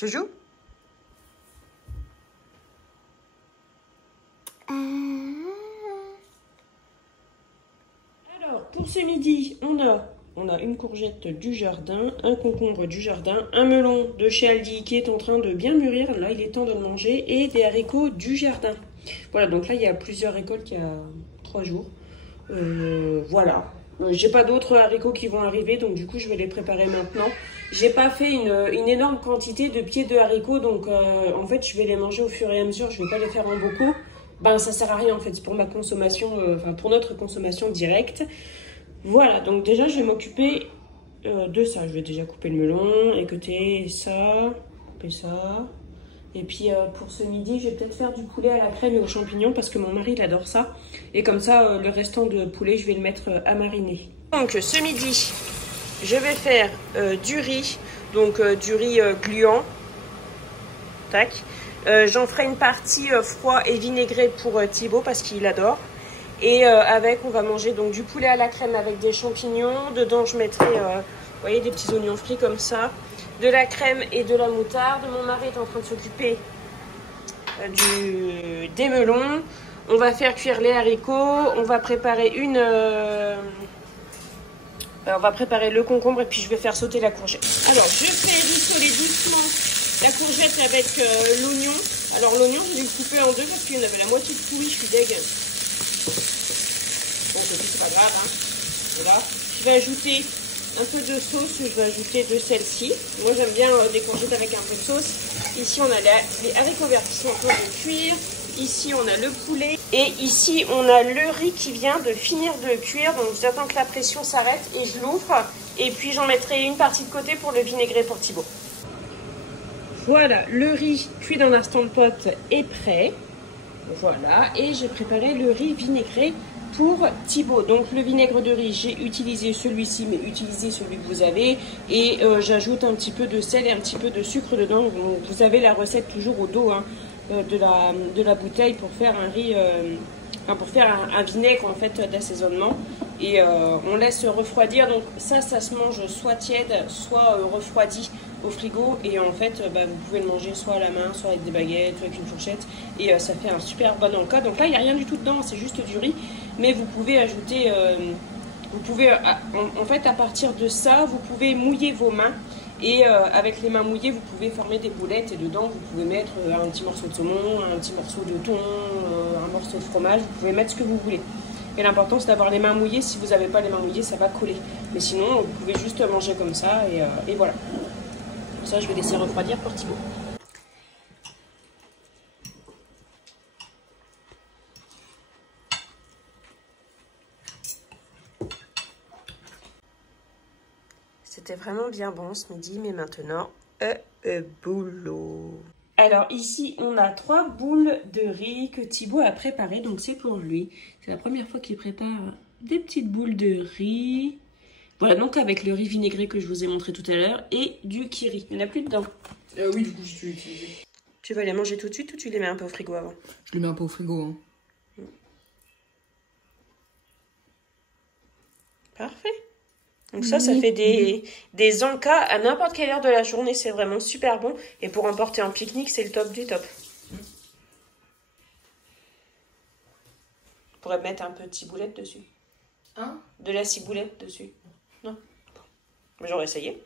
Tu joues? Alors, pour ce midi, on a une courgette du jardin, un concombre du jardin, un melon de chez Aldi qui est en train de bien mûrir. Là, il est temps de le manger. Et des haricots du jardin. Voilà, donc là, il y a plusieurs récoltes il y a 3 jours. Voilà. J'ai pas d'autres haricots qui vont arriver, donc du coup, je vais les préparer maintenant. J'ai pas fait une énorme quantité de pieds de haricots, donc en fait, je vais les manger au fur et à mesure. Je vais pas les faire en bocaux. Ben, ça sert à rien, en fait. C'est pour ma consommation, enfin, pour notre consommation directe. Voilà, donc déjà, je vais m'occuper de ça. Je vais déjà couper le melon, écouter ça, couper ça. Et puis pour ce midi, je vais peut-être faire du poulet à la crème et aux champignons parce que mon mari il adore ça. Et comme ça, le restant de poulet, je vais le mettre à mariner. Donc ce midi, je vais faire du riz, donc du riz gluant. Tac. J'en ferai une partie froid et vinaigré pour Thibaut parce qu'il adore. Et avec, on va manger donc du poulet à la crème avec des champignons. Dedans, je mettrai, vous voyez, des petits oignons frits comme ça. De la crème et de la moutarde. Mon mari est en train de s'occuper des melons. On va faire cuire les haricots. On va préparer on va préparer le concombre et puis je vais faire sauter la courgette. Alors, je fais rissoler doucement la courgette avec l'oignon. Alors, l'oignon, je vais le couper en deux parce qu'il y en avait la moitié de pourri. Je suis deg. Bon, c'est pas grave, hein. Voilà. Je vais ajouter un peu de sauce, je vais ajouter de celle-ci. Moi j'aime bien des courgettes avec un peu de sauce. Ici on a les haricots verts qui sont en train de cuire. Ici on a le poulet. Et ici on a le riz qui vient de finir de cuire. Donc j'attends que la pression s'arrête et je l'ouvre. Et puis j'en mettrai une partie de côté pour le vinaigré pour Thibaut. Voilà, le riz cuit dans l'instant pot est prêt. Voilà, et j'ai préparé le riz vinaigré pour Thibaut. Donc le vinaigre de riz, j'ai utilisé celui-ci, mais utilisez celui que vous avez. Et j'ajoute un petit peu de sel et un petit peu de sucre dedans. Donc, vous avez la recette toujours au dos hein, de la bouteille pour faire un riz, pour faire un vinaigre en fait d'assaisonnement. Et on laisse refroidir. Donc ça se mange soit tiède, soit refroidi au frigo. Et en fait, vous pouvez le manger soit à la main, soit avec des baguettes, soit avec une fourchette. Et ça fait un super bon encas. Donc là, il n'y a rien du tout dedans, c'est juste du riz. Mais vous pouvez ajouter, en fait, à partir de ça, vous pouvez mouiller vos mains. Et avec les mains mouillées, vous pouvez former des boulettes. Et dedans, vous pouvez mettre un petit morceau de saumon, un petit morceau de thon, un morceau de fromage. Vous pouvez mettre ce que vous voulez. Et l'important, c'est d'avoir les mains mouillées. Si vous n'avez pas les mains mouillées, ça va coller. Mais sinon, vous pouvez juste manger comme ça. Et voilà. Pour ça, je vais laisser refroidir pour Thibaut. C'était vraiment bien bon ce midi, mais maintenant, boulot. Alors ici, on a 3 boules de riz que Thibaut a préparées, donc c'est pour lui. C'est la première fois qu'il prépare des petites boules de riz. Voilà, donc avec le riz vinaigré que je vous ai montré tout à l'heure et du kiri. Il n'y en a plus dedans. Oui, du coup, je vais utiliser. Tu vas les manger tout de suite ou tu les mets un peu au frigo avant? Je les mets un peu au frigo. Hein. Parfait. Donc ça fait des encas à n'importe quelle heure de la journée. C'est vraiment super bon. Et pour emporter en pique-nique, c'est le top du top. On pourrait mettre un peu de ciboulette dessus. Hein? De la ciboulette dessus. Non. Bon. J'aurais essayé.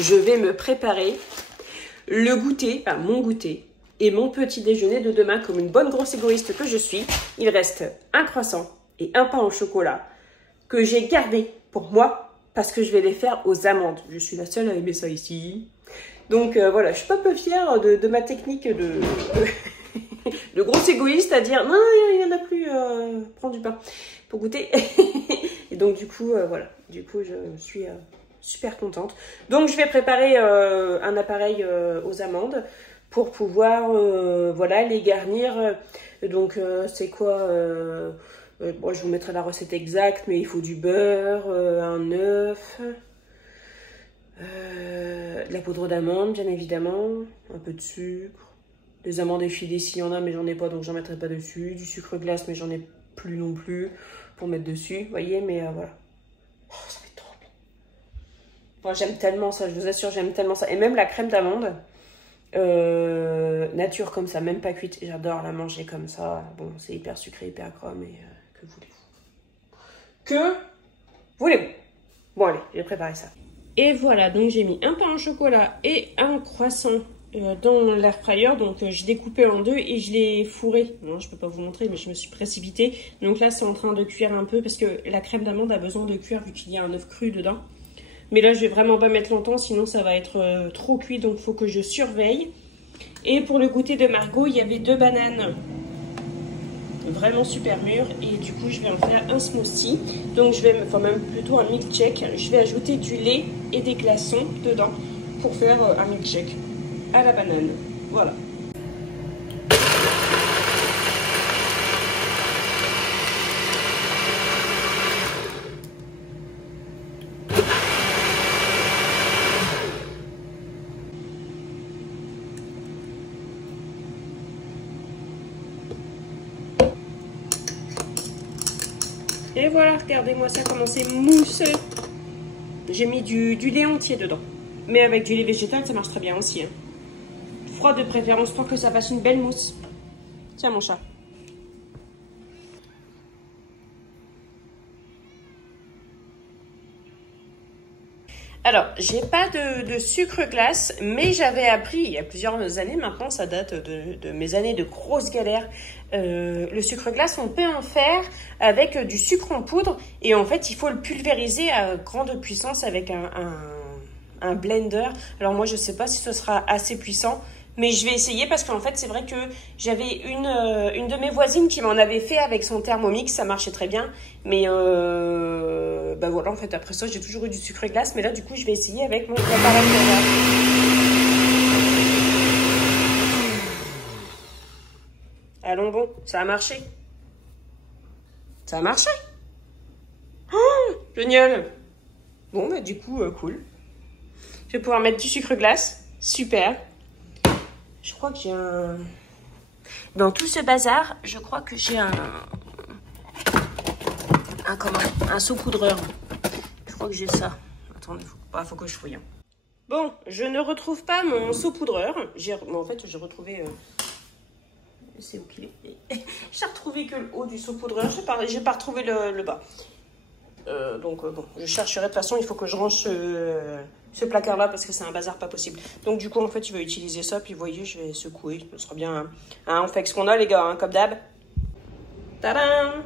Je vais me préparer le goûter, enfin mon goûter, et mon petit déjeuner de demain comme une bonne grosse égoïste que je suis. Il reste un croissant et un pain au chocolat que j'ai gardé pour moi parce que je vais les faire aux amandes. Je suis la seule à aimer ça ici. Donc voilà, je suis pas peu fière de ma technique de grosse égoïste à dire non, il n'y en a plus, prends du pain pour goûter. Et donc du coup, voilà, du coup je suis super contente. Donc je vais préparer un appareil aux amandes pour pouvoir voilà, les garnir. Donc c'est quoi bon, je vous mettrai la recette exacte, mais il faut du beurre, un œuf, de la poudre d'amande, bien évidemment, un peu de sucre, des amandes effilées s'il y en a, mais j'en ai pas, donc j'en mettrai pas dessus, du sucre glace, mais j'en ai plus non plus pour mettre dessus, vous voyez, mais voilà. Oh, ça va être trop bon. Enfin, j'aime tellement ça, je vous assure, j'aime tellement ça. Et même la crème d'amande, nature comme ça, même pas cuite. J'adore la manger comme ça. Bon, c'est hyper sucré, hyper gras, mais que voulez-vous? Que voulez-vous? Bon, allez, j'ai préparé ça. Et voilà, donc j'ai mis un pain au chocolat et un croissant dans l'air fryer. Donc je l'ai coupé en deux et je l'ai fourré. Non, je peux pas vous montrer, mais je me suis précipitée. Donc là, c'est en train de cuire un peu parce que la crème d'amande a besoin de cuire vu qu'il y a un œuf cru dedans. Mais là, je vais vraiment pas mettre longtemps, sinon ça va être trop cuit. Donc il faut que je surveille. Et pour le goûter de Margot, il y avait 2 bananes vraiment super mûres. Et du coup, je vais en faire un smoothie. Donc je vais, enfin même plutôt un milkshake. Je vais ajouter du lait et des glaçons dedans pour faire un milkshake à la banane. Voilà. Et voilà, regardez-moi ça, comment c'est mousseux. J'ai mis du lait entier dedans. Mais avec du lait végétal, ça marche très bien aussi. Hein. Froid de préférence pour que ça fasse une belle mousse. Tiens mon chat. Alors, j'ai pas de sucre glace, mais j'avais appris il y a plusieurs années maintenant, ça date de mes années de grosses galères. Le sucre glace, on peut en faire avec du sucre en poudre et en fait, il faut le pulvériser à grande puissance avec un blender. Alors moi, je sais pas si ce sera assez puissant, mais je vais essayer parce qu'en fait, c'est vrai que j'avais une de mes voisines qui m'en avait fait avec son Thermomix, ça marchait très bien. Mais bah voilà, en fait, après ça, j'ai toujours eu du sucre glace, mais là, du coup, je vais essayer avec mon préparateur. Allons bon, ça a marché. Ça a marché. Oh, génial. Bon, bah du coup, cool. Je vais pouvoir mettre du sucre glace. Super. Je crois que j'ai un... Dans tout ce bazar, je crois que j'ai un saupoudreur. Je crois que j'ai ça. Attendez, faut que je fouille. Hein. Bon, je ne retrouve pas mon saupoudreur. En fait, j'ai retrouvé... C'est où qu'il est? J'ai retrouvé que le haut du saupoudreur. J'ai pas retrouvé le bas. Donc bon, je chercherai. De toute façon, il faut que je range ce placard-là parce que c'est un bazar pas possible. Donc du coup, en fait, je vais utiliser ça. Puis vous voyez, je vais secouer. Ce sera bien. Hein, on fait ce qu'on a, les gars, hein, comme d'hab. Tadam!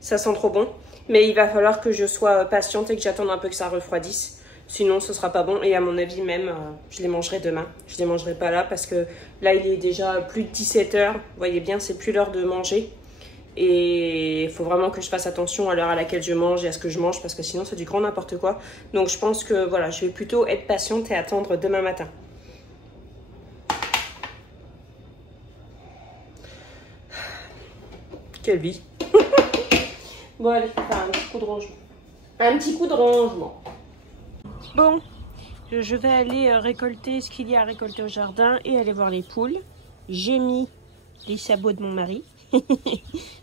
Ça sent trop bon. Mais il va falloir que je sois patiente et que j'attende un peu que ça refroidisse. Sinon, ce sera pas bon. Et à mon avis, même, je les mangerai demain. Je les mangerai pas là parce que là, il est déjà plus de 17 h. Vous voyez bien, c'est plus l'heure de manger. Et il faut vraiment que je fasse attention à l'heure à laquelle je mange et à ce que je mange parce que sinon, c'est du grand n'importe quoi. Donc, je pense que voilà, je vais plutôt être patiente et attendre demain matin. Quelle vie. Bon, allez, faire un petit coup de rangement. Un petit coup de rangement. Bon, je vais aller récolter ce qu'il y a à récolter au jardin et aller voir les poules. J'ai mis les sabots de mon mari.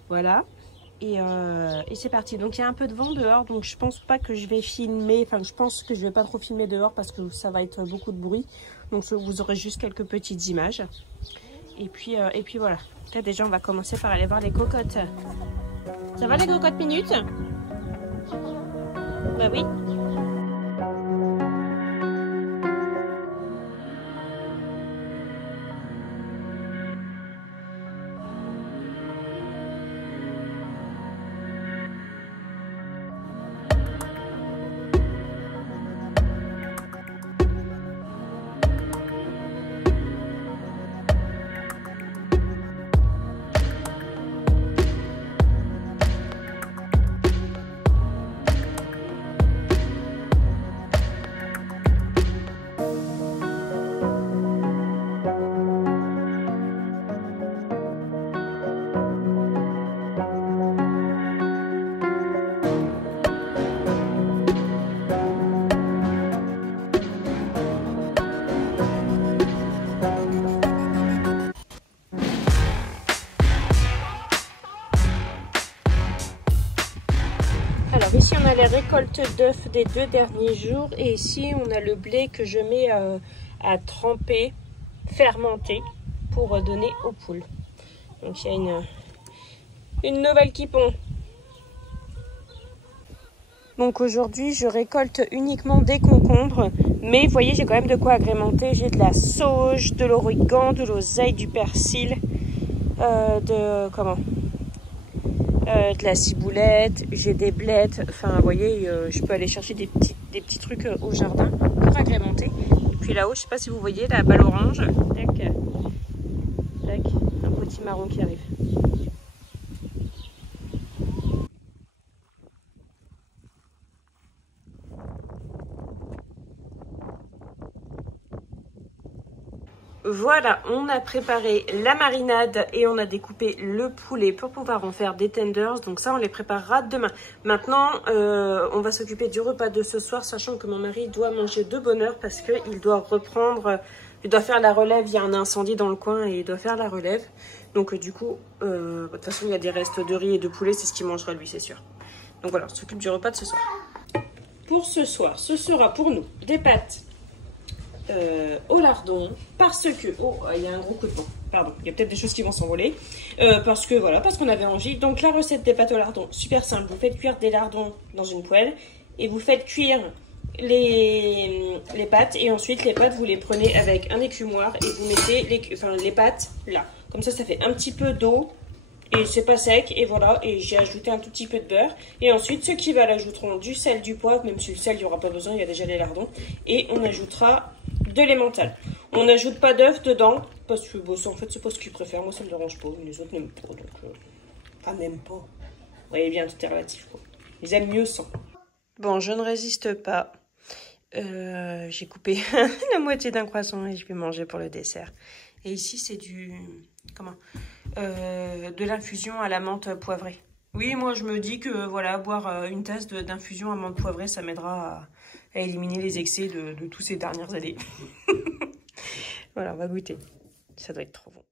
Voilà. Et c'est parti. Donc il y a un peu de vent dehors, donc je pense pas que je vais filmer. Enfin, je pense que je vais pas trop filmer dehors parce que ça va être beaucoup de bruit. Donc vous aurez juste quelques petites images. Et puis voilà. Là déjà, on va commencer par aller voir les cocottes. Ça va les cocottes minutes? Bah oui. les récoltes d'œufs des 2 derniers jours. Et ici, on a le blé que je mets à tremper, fermenter, pour donner aux poules. Donc, il y a une nouvelle qui pond. Donc aujourd'hui, je récolte uniquement des concombres. Mais vous voyez, j'ai quand même de quoi agrémenter. J'ai de la sauge, de l'origan, de l'oseille, du persil, de la ciboulette, j'ai des blettes. Enfin, vous voyez, je peux aller chercher des petits trucs au jardin pour agrémenter. Et puis là-haut, je sais pas si vous voyez la balle orange. Tac, tac, un petit marron qui arrive. Voilà, on a préparé la marinade et on a découpé le poulet pour pouvoir en faire des tenders. Donc ça, on les préparera demain. Maintenant, on va s'occuper du repas de ce soir, sachant que mon mari doit manger de bonne heure parce qu'il doit reprendre, il doit faire la relève. Il y a un incendie dans le coin et il doit faire la relève. Donc du coup, de toute façon, il y a des restes de riz et de poulet, c'est ce qu'il mangera lui, c'est sûr. Donc voilà, on s'occupe du repas de ce soir. Pour ce soir, ce sera pour nous des pâtes au lardon, parce que il y a un gros coup de vent, pardon, il y a peut-être des choses qui vont s'envoler, parce qu'on avait envie. Donc la recette des pâtes au lardon, super simple, vous faites cuire des lardons dans une poêle et vous faites cuire les pâtes, et ensuite les pâtes vous les prenez avec un écumoire et vous mettez les pâtes là, comme ça fait un petit peu d'eau et c'est pas sec, et voilà. Et j'ai ajouté un tout petit peu de beurre, et ensuite ceux qui veulent ajouteront du sel, du poivre, même si le sel il n'y aura pas besoin, il y a déjà les lardons, et on ajoutera de l'emmental. On n'ajoute pas d'œuf dedans parce que bon, en fait c'est pas ce qu'ils préfèrent, moi ça me dérange pas, les autres n'aiment pas, donc enfin n'aiment pas, vous voyez bien, tout est relatif quoi. Ils aiment mieux sans. Bon, je ne résiste pas, j'ai coupé la moitié d'un croissant et je vais manger pour le dessert. Et ici c'est de l'infusion à la menthe poivrée. Oui, moi je me dis que voilà, boire une tasse d'infusion à menthe poivrée, ça m'aidera à éliminer les excès de tous ces dernières années. Voilà, on va goûter. Ça doit être trop bon.